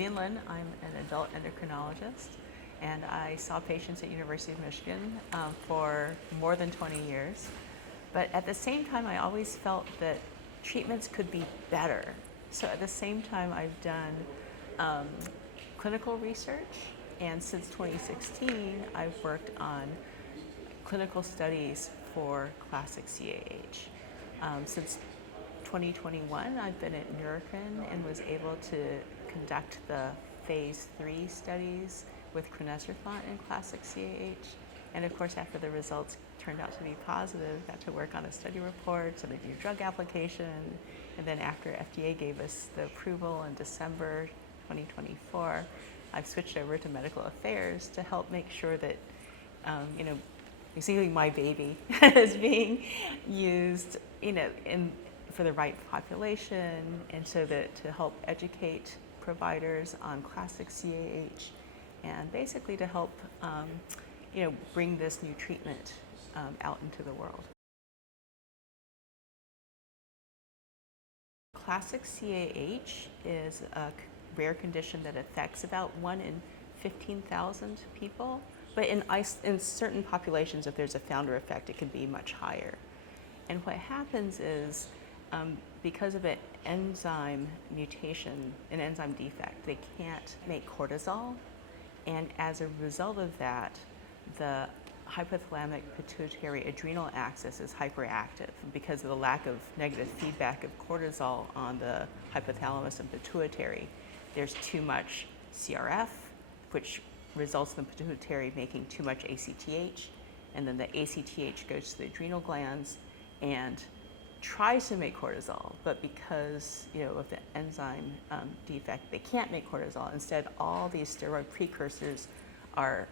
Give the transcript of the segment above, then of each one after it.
Vivian Lin. I'm an adult endocrinologist, and I saw patients at University of Michigan for more than 20 years. But at the same time, I always felt that treatments could be better. So at the same time, I've done clinical research, and since 2016, I've worked on clinical studies for classic CAH. Since 2021, I've been at Neurocrine and was able to conduct the phase 3 studies with Crinecerfont in classic CAH. And of course, after the results turned out to be positive, got to work on a study report, and a new drug application. And then after FDA gave us the approval in December 2024, I've switched over to medical affairs to help make sure that, basically my baby is being used, for the right population, and so that to help educate providers on classic CAH, and basically to help, bring this new treatment out into the world. Classic CAH is a rare condition that affects about 1 in 15,000 people, but in certain populations, if there's a founder effect, it can be much higher. And what happens is, because of an enzyme mutation, an enzyme defect, they can't make cortisol, and as a result of that, the hypothalamic pituitary adrenal axis is hyperactive because of the lack of negative feedback of cortisol on the hypothalamus and pituitary. There's too much CRF, which results in the pituitary making too much ACTH, and then the ACTH goes to the adrenal glands and tries to make cortisol, but because of the enzyme defect, they can't make cortisol. Instead, all these steroid precursors are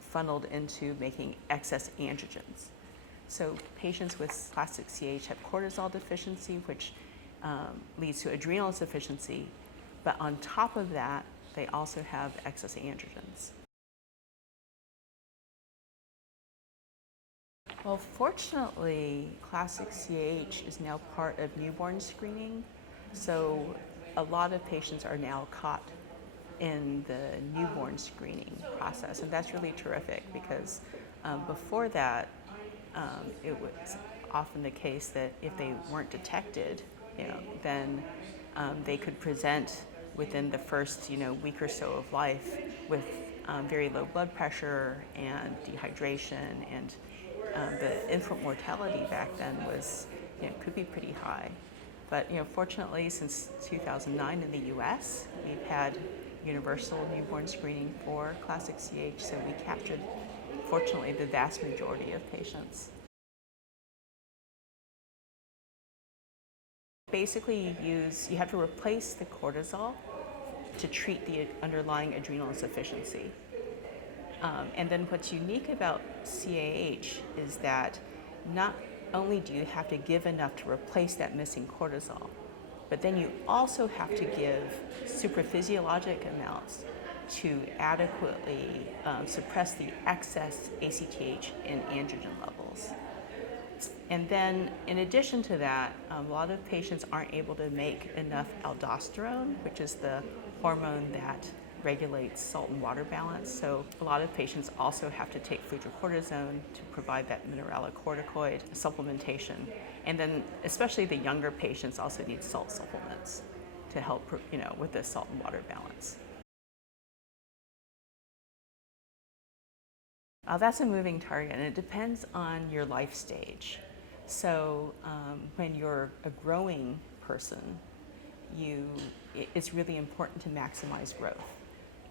funneled into making excess androgens. So patients with classic CAH have cortisol deficiency, which leads to adrenal insufficiency, but on top of that, they also have excess androgens. Well, fortunately, classic CAH is now part of newborn screening, so a lot of patients are now caught in the newborn screening process, and that's really terrific because before that, it was often the case that if they weren't detected, then they could present within the first week or so of life with very low blood pressure and dehydration, and the infant mortality back then was could be pretty high. But fortunately, since 2009 in the US, we've had universal newborn screening for classic CAH, so we captured, fortunately, the vast majority of patients. Basically, you have to replace the cortisol to treat the underlying adrenal insufficiency. And then what's unique about CAH is that not only do you have to give enough to replace that missing cortisol, but then you also have to give supraphysiologic amounts to adequately suppress the excess ACTH and androgen levels. And then in addition to that, a lot of patients aren't able to make enough aldosterone, which is the hormone that regulates salt and water balance. So a lot of patients also have to take fludrocortisone to provide that mineralocorticoid supplementation. And then especially the younger patients also need salt supplements to help with the salt and water balance. That's a moving target, and it depends on your life stage. So when you're a growing person, it's really important to maximize growth.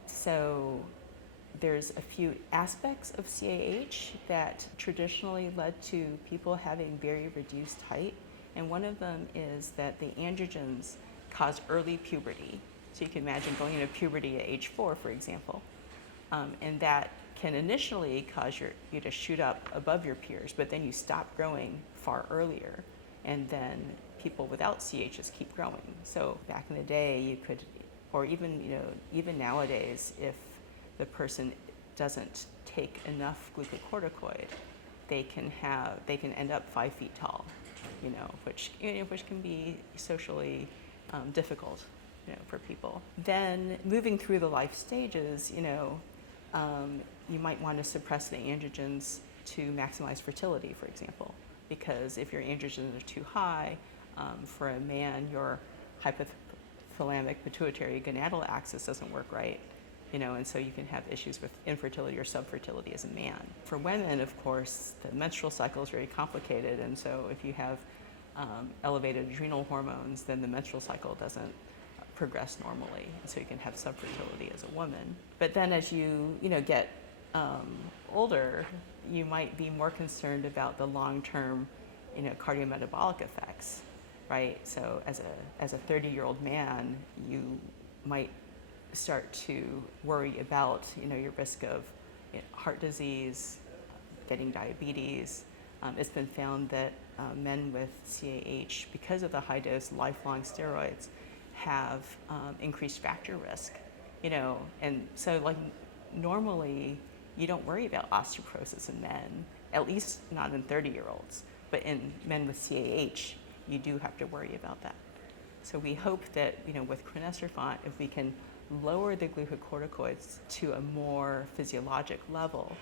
So there's a few aspects of CAH that traditionally led to people having very reduced height, and one of them is that the androgens cause early puberty. So you can imagine going into puberty at age 4, for example, and that can initially cause you to shoot up above your peers, but then you stop growing far earlier, and then people without CAHs keep growing. So back in the day, you could, or even nowadays, if the person doesn't take enough glucocorticoid, they can end up 5 feet tall, which can be socially difficult. for people. Then moving through the life stages, you might want to suppress the androgens to maximize fertility, for example, because if your androgens are too high, for a man, your hypothalamic pituitary gonadal axis doesn't work right, and so you can have issues with infertility or subfertility as a man. For women, of course, the menstrual cycle is very complicated, and so if you have elevated adrenal hormones, then the menstrual cycle doesn't progress normally, and so you can have subfertility as a woman. But then as you get older, you might be more concerned about the long-term cardiometabolic effects, right? So as a 30-year-old man, you might start to worry about your risk of heart disease, getting diabetes. It's been found that men with CAH, because of the high-dose lifelong steroids, have increased fracture risk, and so normally you don't worry about osteoporosis in men, at least not in 30-year-olds, but in men with CAH, you do have to worry about that. So we hope that with Crinecerfont, if we can lower the glucocorticoids to a more physiologic level,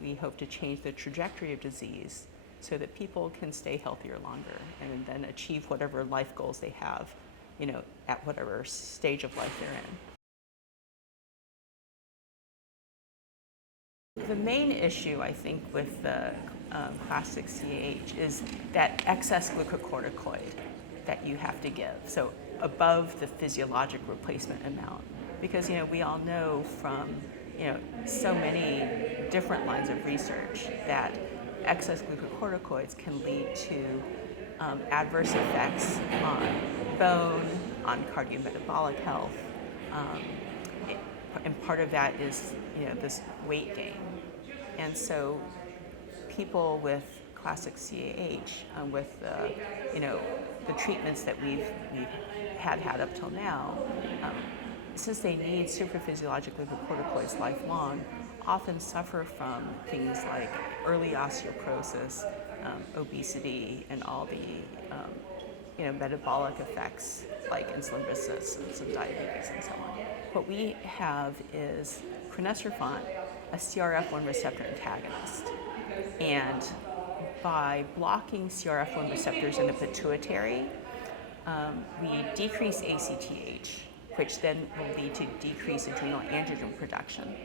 we hope to change the trajectory of disease so that people can stay healthier longer and then achieve whatever life goals they have, at whatever stage of life they're in. The main issue, I think, with the classic CAH is that excess glucocorticoid that you have to give, so above the physiologic replacement amount. Because we all know from so many different lines of research that excess glucocorticoids can lead to adverse effects on bone, on cardiometabolic health, and part of that is this weight gain. And so people with classic CAH, with the treatments that we've had up till now, since they need supraphysiologic glucocorticoids lifelong, often suffer from things like early osteoporosis, obesity, and all the metabolic effects like insulin resistance and diabetes and so on. What we have is Crinecerfont, a CRF1 receptor antagonist. And by blocking CRF1 receptors in the pituitary, we decrease ACTH, which then will lead to decreased adrenal androgen production.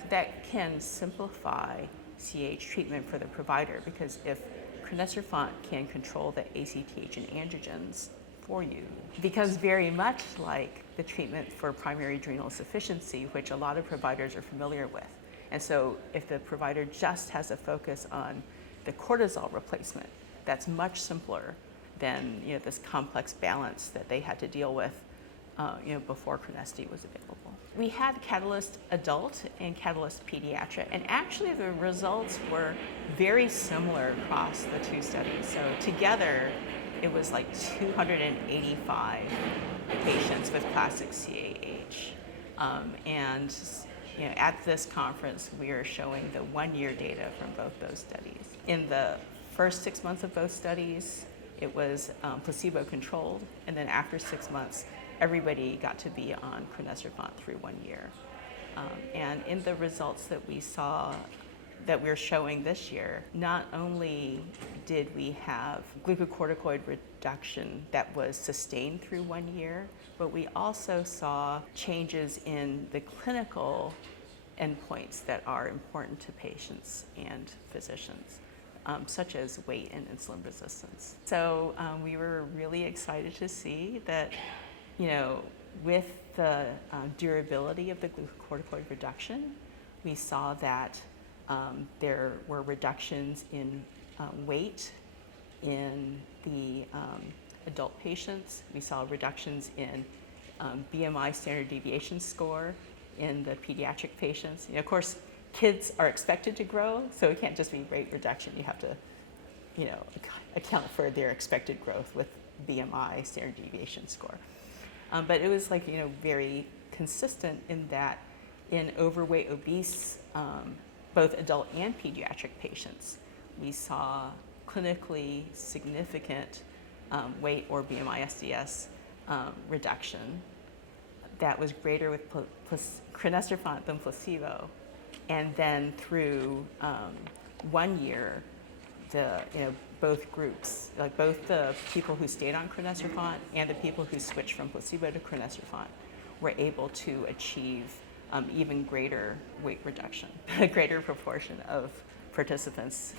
So that can simplify CAH treatment for the provider, because if Crinecerfont can control the ACTH and androgens for you, it becomes very much like the treatment for primary adrenal insufficiency, which a lot of providers are familiar with. And so if the provider just has a focus on the cortisol replacement, that's much simpler than this complex balance that they had to deal with before Crinecerfont was available. We had CAHtalyst adult and CAHtalyst pediatric, and actually the results were very similar across the two studies. So together, it was like 285 patients with classic CAH. And at this conference, we are showing the one-year data from both those studies. In the first 6 months of both studies, it was placebo-controlled, and then after 6 months, everybody got to be on Crinecerfont through 1 year. And in the results that we saw that we're showing this year, not only did we have glucocorticoid reduction that was sustained through 1 year, but we also saw changes in the clinical endpoints that are important to patients and physicians, such as weight and insulin resistance. So we were really excited to see that, with the durability of the glucocorticoid reduction, we saw that there were reductions in weight in the adult patients. We saw reductions in BMI standard deviation score in the pediatric patients. Of course, kids are expected to grow, so it can't just be weight reduction. You have to, account for their expected growth with BMI standard deviation score. But it was very consistent in that in overweight, obese, both adult and pediatric patients, we saw clinically significant weight or BMI SDS reduction. that was greater with Crinecerfont than placebo. And then through 1 year, both groups, like both the people who stayed on Crinecerfont and the people who switched from placebo to Crinecerfont, were able to achieve even greater weight reduction. A greater proportion of participants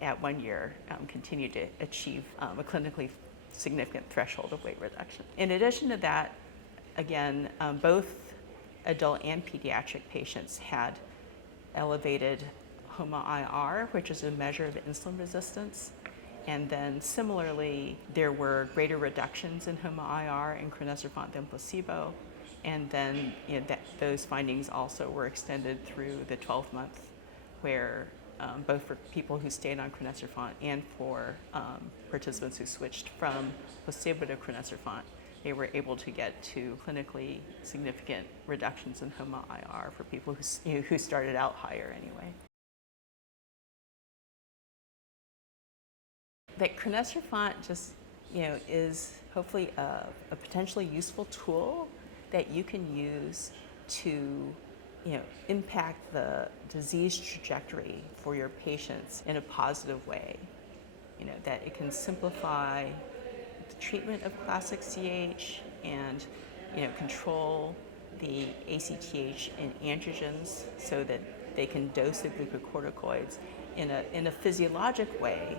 at 1 year continued to achieve a clinically significant threshold of weight reduction. In addition to that, again, both adult and pediatric patients had elevated HOMA-IR, which is a measure of insulin resistance. And then similarly, there were greater reductions in HOMA-IR in Crinecerfont than placebo. And then those findings also were extended through the 12-month, where both for people who stayed on Crinecerfont and for participants who switched from placebo to Crinecerfont, they were able to get to clinically significant reductions in HOMA-IR for people who started out higher anyway. That Crinecerfont just is hopefully a potentially useful tool that you can use to impact the disease trajectory for your patients in a positive way. That it can simplify the treatment of classic CAH and control the ACTH and androgens so that they can dose the glucocorticoids in a physiologic way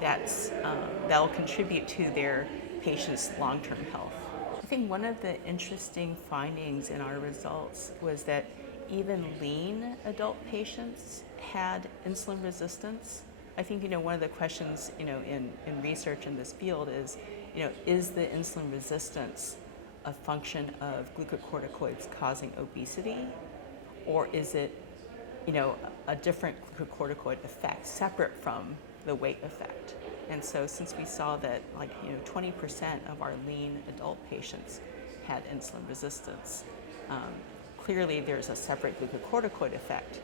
that'll contribute to their patients' long-term health. I think one of the interesting findings in our results was that even lean adult patients had insulin resistance. I think one of the questions in research in this field is the insulin resistance a function of glucocorticoids causing obesity, or is it a different glucocorticoid effect separate from the weight effect? And so since we saw that 20% of our lean adult patients had insulin resistance, clearly there's a separate glucocorticoid effect.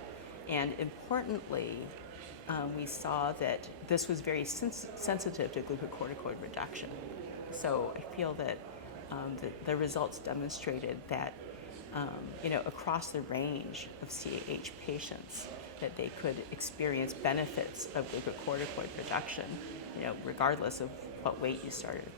And importantly, we saw that this was very sensitive to glucocorticoid reduction. So I feel that the results demonstrated that across the range of CAH patients, that they could experience benefits of glucocorticoid reduction, regardless of what weight you started.